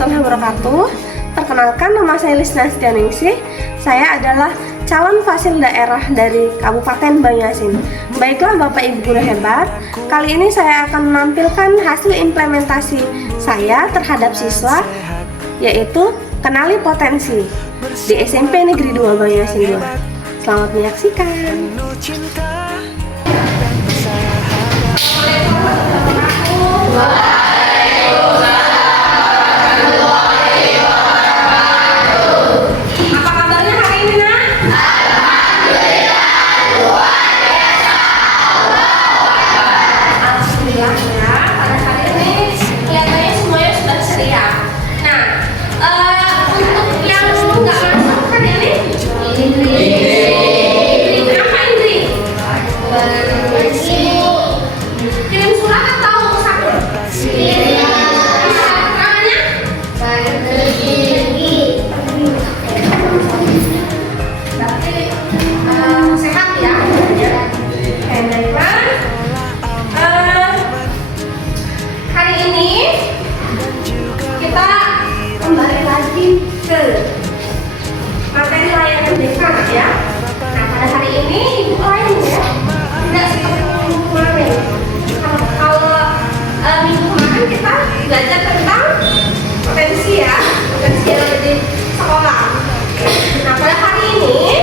warahmatullahi wabarakatuh. Perkenalkan, nama saya Lisna Setianingsih. Saya adalah calon fasil daerah dari Kabupaten Banyuasin. Baiklah Bapak Ibu guru hebat, kali ini saya akan menampilkan hasil implementasi saya terhadap siswa, yaitu kenali potensi di SMP Negeri 2 Banyuasin 2. Selamat menyaksikan. Materi layanan desa ya. Nah, pada hari ini ibu lain ya, tidak seperti minggu kemarin. Kalau minggu kemarin kita belajar tentang potensi ya, potensi yang ada di sekolah. Nah, pada hari ini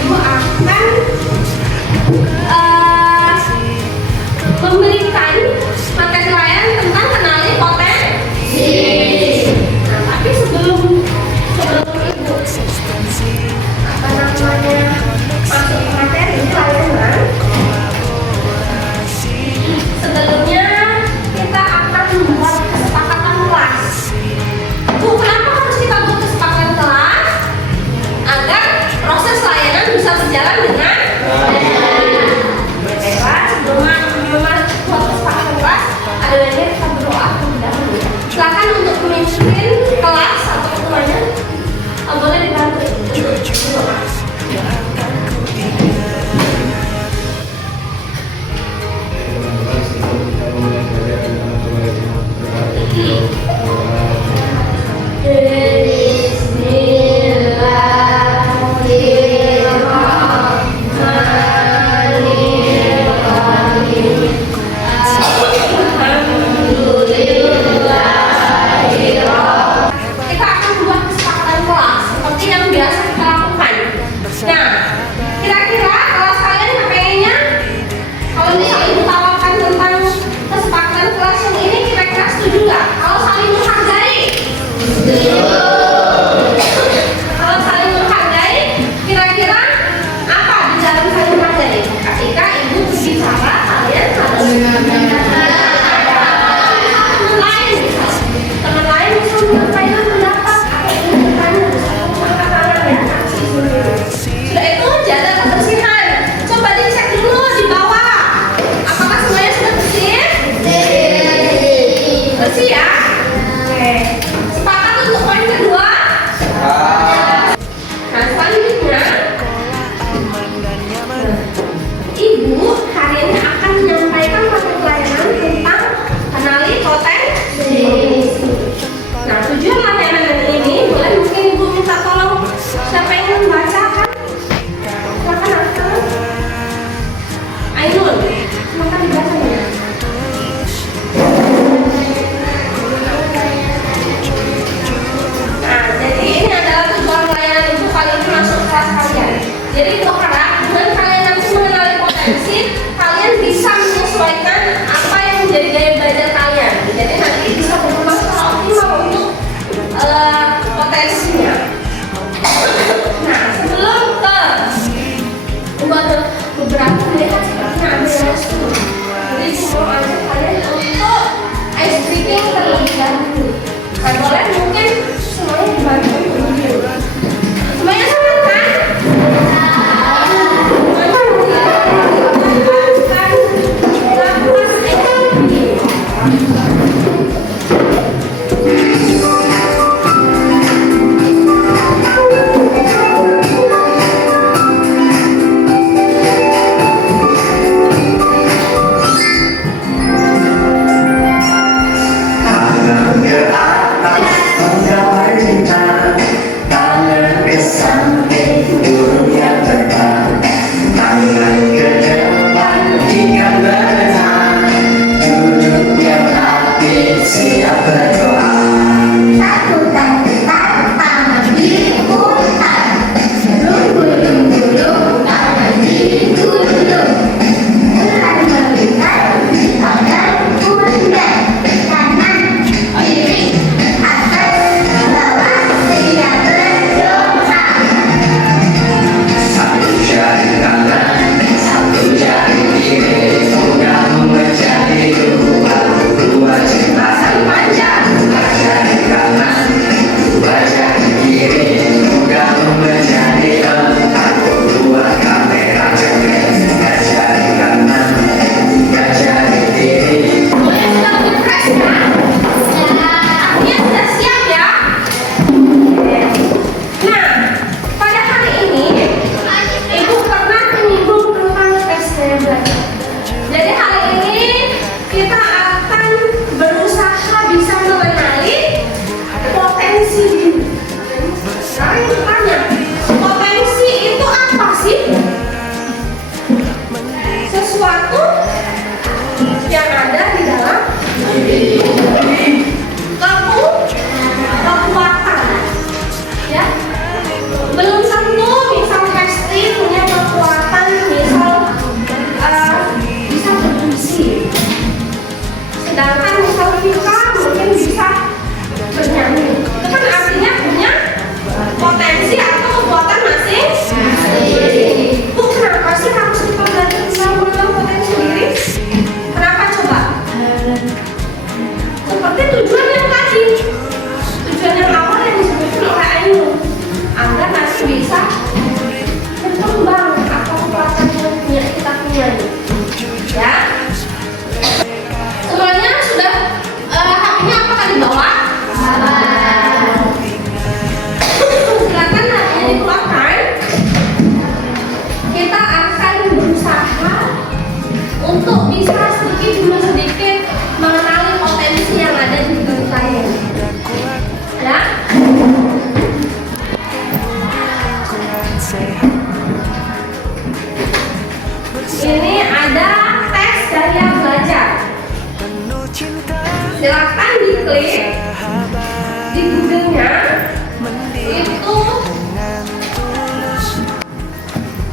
ibu akan memberikan materi layanan tentang kenali potensi. Nah, tapi sebelum ibu masuk materi layanan, sebelumnya kita akan membuat kesepakatan kelas. Bu, kenapa harus kita buat kesepakatan kelas? Agar proses layanan bisa berjalan dengan baik. Sebelum buat kesepakatan kelas, ada baiknya kita berdoa terlebih dahulu. Silakan untuk memimpin kelas atau ketuanya, boleh dibantu untuk berdoa. Kita akan membuat kesepakatan kelas seperti yang biasa kita lakukan. Silahkan diklik di Google-nya itu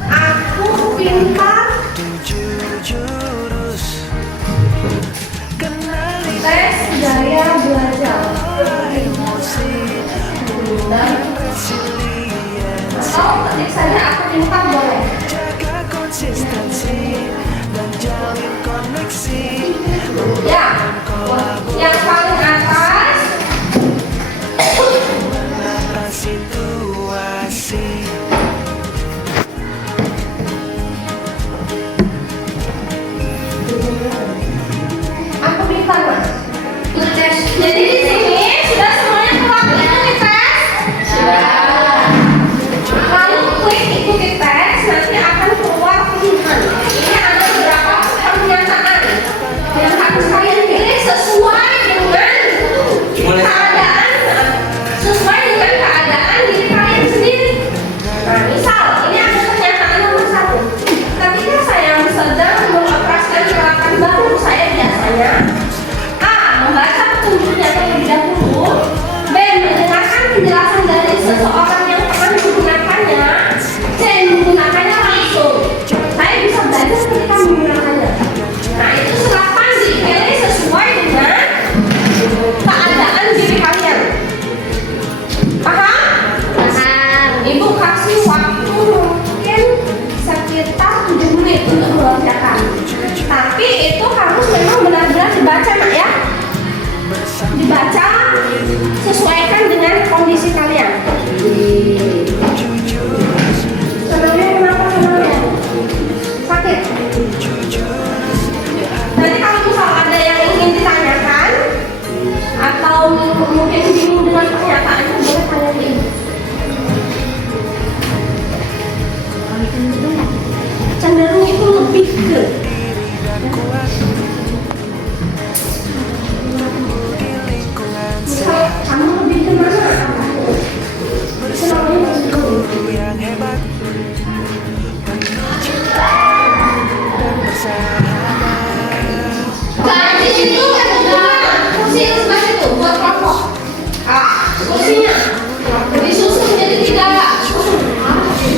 Aku Pintar Tes Gaya Belajar, atau ketik saja Aku Pintar boleh. Ya, yang paling atas Aku Pintar, Mas. Jadi di sini sudah semuanya keluar ikuti tes. Sudah. Lalu klik ikuti tes, nanti akan keluar pilihan. Ini ada beberapa pernyataan yang harus kalian pilih sesuai dengan keadaan, diri kalian sendiri. Nah, misal ini ada pernyataan nomor 1. Ketika saya sedang mengoperasikan peralatan baru, saya biasanya A. Membaca petunjuknya terlebih dahulu, B. Mendengarkan penjelasan dari seseorang yang pernah menggunakannya, C. Menggunakannya langsung. Saya bisa belajar ketika menggunakannya. Nah, itu silakan dipilih sesuai dengan keadaan diri kalian. Paham? Paham. Ibu kasih waktu mungkin sekitar 7 menit untuk mengerjakan. Tapi itu harus memang benar-benar dibaca, Nak, ya. Dibaca, sesuaikan dengan kondisi kalian. Senangnya kenapa senangnya? Sakit? Nanti kalau misal ada yang ingin ditanyakan atau mungkin bingung dengan pernyataan, boleh tanya ke ibu. Cenderung itu lebih ke misal kamu lebih ke mana? Senangnya di situ kursi sebelah situ buat rokok. Kursinya disusun jadi 3.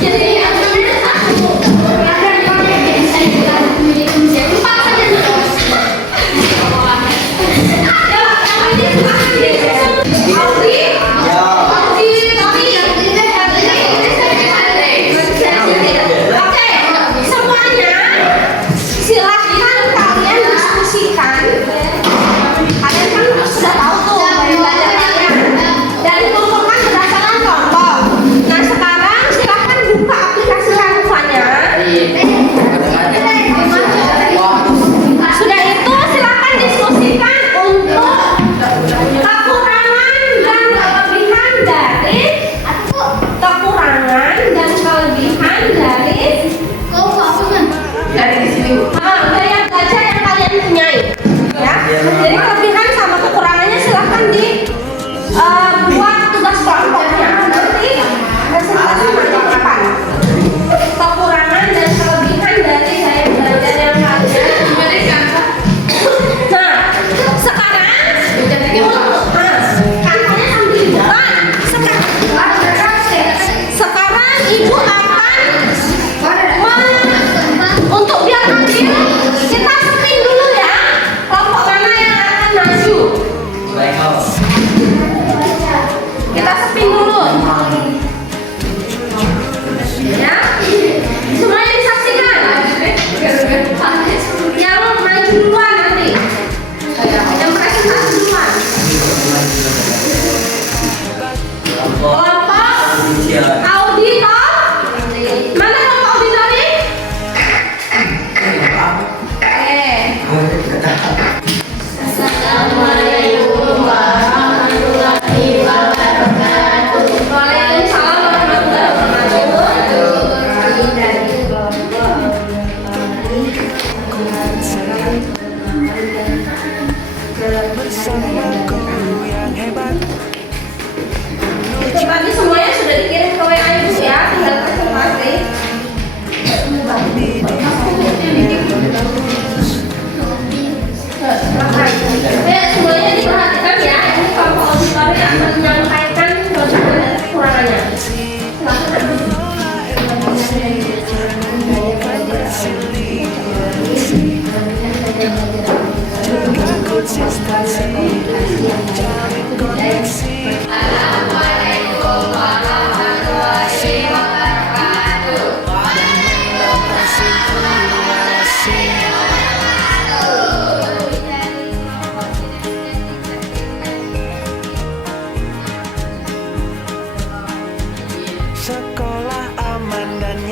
Jadi ada 1.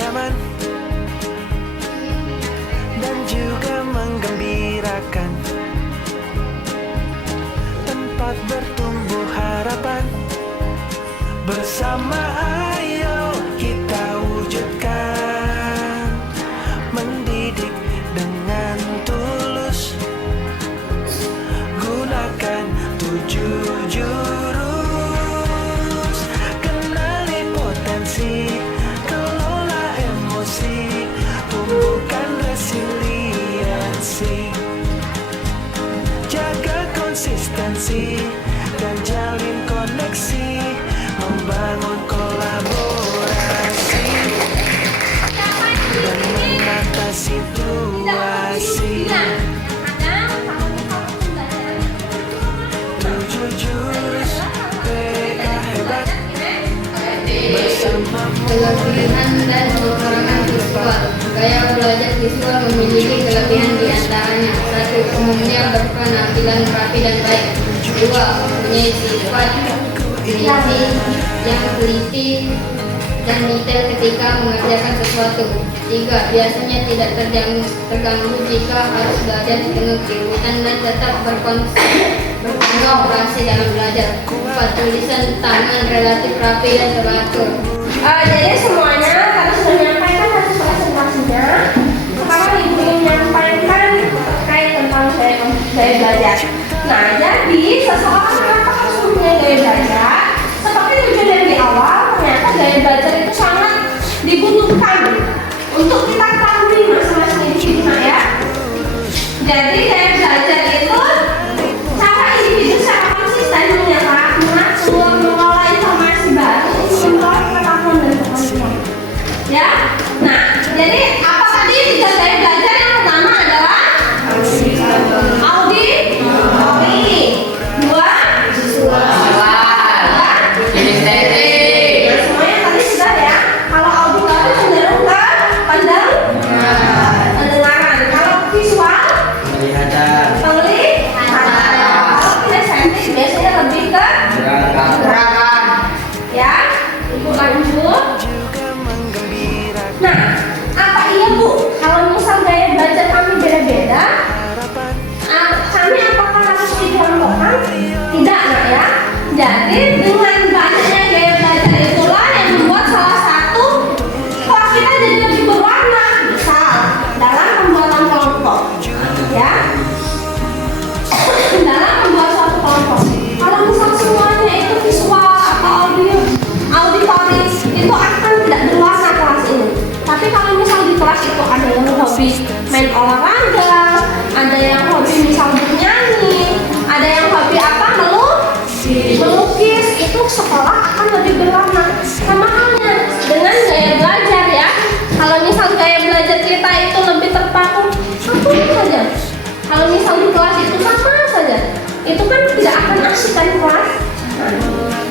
nyaman dan juga menggembirakan, tempat bertumbuh harapan. Bersama ayo kita wujudkan, mendidik dengan tulus, gunakan 7 jurus. Kenali potensi, kelola emosi, tumbuhkan resiliensi, jaga konsistensi dan jalin koneksi, membangun kolaborasi dan menata situasi. 7 jurus PK hebat bersamamu. Kelebihan dan kekurangan visual. Gaya belajar visual memiliki kelebihan di antaranya: 1. Umumnya berpenampilan rapi dan baik. 2. Mempunyai sifat yang teliti dan detail ketika mengerjakan sesuatu. 3. Biasanya tidak terganggu jika harus belajar di tengah keributan dan tetap berkonsentrasi dalam belajar. 4. Tulisan tangan relatif rapi dan teratur. Jadi semuanya tadi sudah menyampaikan hasil presentasinya. Sekarang ibu ingin menyampaikan terkait tentang gaya belajar. Nah, jadi seseorang kenapa harus mempunyai gaya belajar? Seperti tujuan dari di awal, ternyata gaya belajar itu sangat dibutuhkan untuk kita ketahui masing-masing individu, nah ya. Jadi gaya belajar itu cara individu secara konsisten mengatur, mengelola informasi baru untuk memperoleh pengetahuan dan pengetahuan. Ya, nah jadi apa tadi 3 gaya belajar? Yang pertama adalah auditory, 2 Estetik. Nah, semuanya tadi sudah ya. Kalau auditory cenderung ke pendengaran. Kalau visual penglihatan. Kalau kinestetik biasanya lebih ke gerakan. Ya, ibu lanjut. Nah, apa iya bu? Kalau misal gaya belajar kami beda-beda, kami apakah harus dikelompokkan? Tidak, nak ya. Jadi dengan banyaknya gaya belajar itulah yang membuat salah satu kelas kita jadi lebih berwarna. Misal dalam pembuatan kelompok, ya. Dalam membuat suatu kelompok. Kalau misal semuanya itu visual atau auditory, itu akan tidak berwarna kelas ini. Tapi kalau misal di kelas itu ada yang hobi main olahraga, ada yang hobi misal bernyanyi, ada yang hobi apa melukis, itu sekolah akan lebih berwarna. Sama halnya dengan gaya belajar ya. Kalau misal gaya belajar kita itu lebih terpaku satu saja, kalau misal di kelas itu sama saja, itu kan tidak akan asik kan kelas.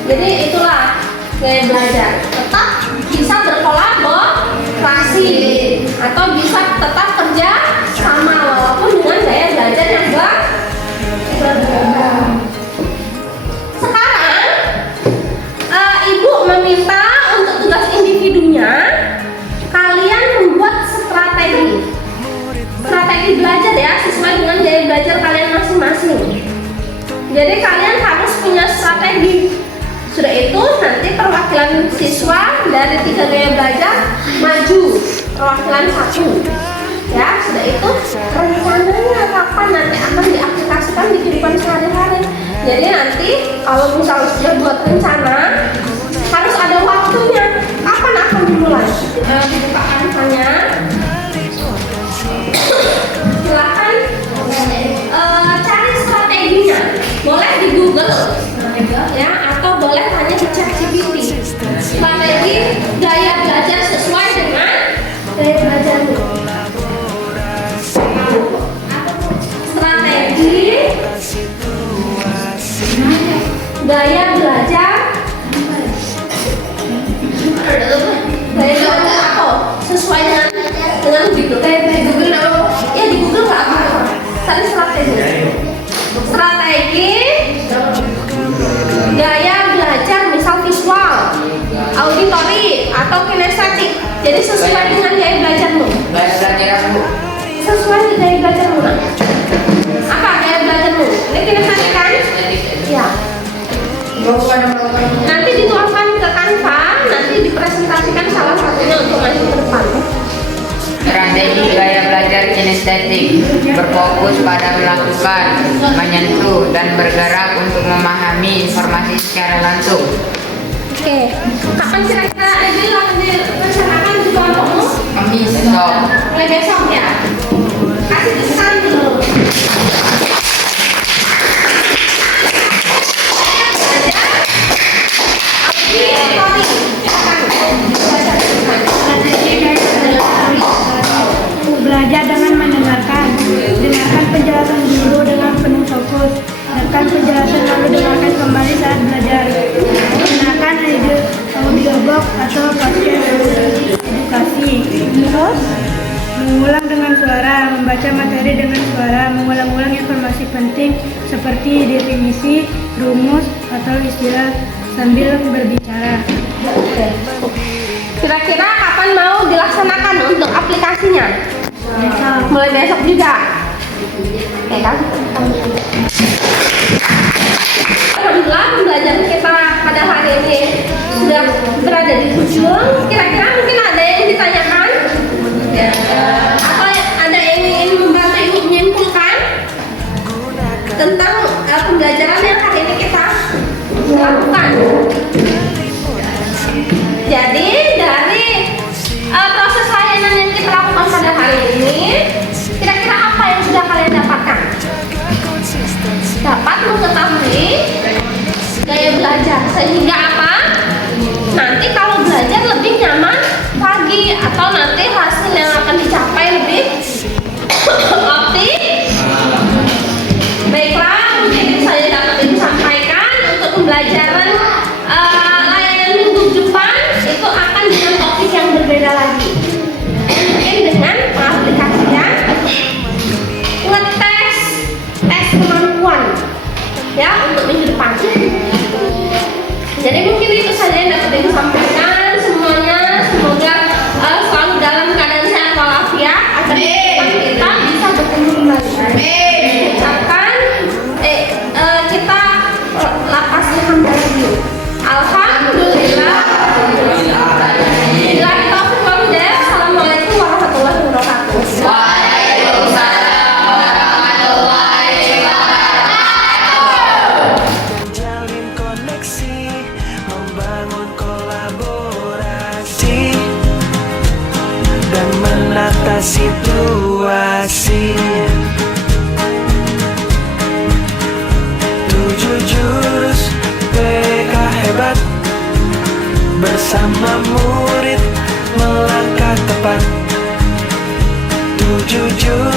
Jadi itulah gaya belajar, tetap bisa berkolaborasi atau bisa tetap kerja sama walaupun dengan gaya belajar yang berbeda. Sekarang ibu meminta untuk tugas individunya kalian membuat strategi belajar ya, sesuai dengan gaya belajar kalian masing-masing. Jadi kalian harus punya strategi. Sudah itu nanti perwakilan siswa dari 3 gaya belajar maju perwakilan 1. Ya, sudah itu rencananya kapan nanti akan diaplikasikan di kehidupan sehari-hari. Jadi nanti kalau misalnya sudah buat rencana harus ada waktunya. Kapan akan dimulai? Pembukaan hanya silahkan cari strateginya. Boleh di Google ya, atau boleh hanya di ChatGPT. Strategi gaya belajar sesuai dengan gaya belajarmu. Strategi gaya belajar apa? Sesuai dengan Google. Di Google ya, di Google nggak apa-apa. Cari strategi gaya belajar misal visual, auditory atau kinestetik. Jadi sesuai dengan gaya belajarmu. Gaya belajar aku. Sesuai dengan gaya belajarmu. Nak. Apa gaya belajarmu? Ini kinestetik kan? Ya. Nanti dituangkan ke Canva, nanti dipresentasikan salah satunya untuk maju ke depan. Strategi gaya belajar kinestetik berfokus pada melakukan, menyentuh, dan bergerak untuk memahami informasi secara langsung. Oke, kapan kira-kira ini akan direncanakan di kelompokmu? Besok. Mulai besok ya. Kasih pesan dulu. Belajar dengan mendengarkan. Dengarkan penjelasan guru dengan penuh fokus. Dengarkan penjelasan lalu dengarkan kembali saat belajar. Gunakan audiobook atau podcast edukasi. Terus, mengulang dengan suara, membaca materi dengan suara, mengulang-ulang informasi penting seperti definisi, rumus, atau istilah sambil berbicara. Kira-kira kapan mau dilaksanakan untuk aplikasinya? Mulai besok juga. Oke kan? Alhamdulillah pembelajaran kita pada hari ini sudah berada di ujung. Kira-kira mungkin ada yang ditanyakan? Atau ada yang ingin membantu ibu menyimpulkan tentang pembelajaran yang hari ini kita lakukan? Jadi dari proses layanan yang kita lakukan pada hari ini, kira-kira apa yang sudah kalian dapatkan? Dapat mengetahui gaya belajar sehingga apa? Nanti kalau belajar lebih nyaman lagi atau nanti hasil yang akan dicapai lebih optimal. Baiklah, mungkin itu saya dapat disampaikan untuk pembelajaran layanan minggu depan itu akan dengan topik yang berbeda lagi. Mungkin dengan mengaplikasikan ngetes tes kemampuan ya untuk minggu depan. Jadi mungkin itu saja yang dapat disampaikan semuanya. Semoga selalu dalam keadaan sehat walafiat agar kita bisa bertemu kembali. Ucapkan kita lapas alhamdulillah dulu. Alhamdulillah. Bila kita Assalamualaikum warahmatullahi wabarakatuh. Jalin koneksi, membangun kolaborasi, dan menata situasi. 7 jurus PK hebat, bersama murid melangkah tepat. 7 jurus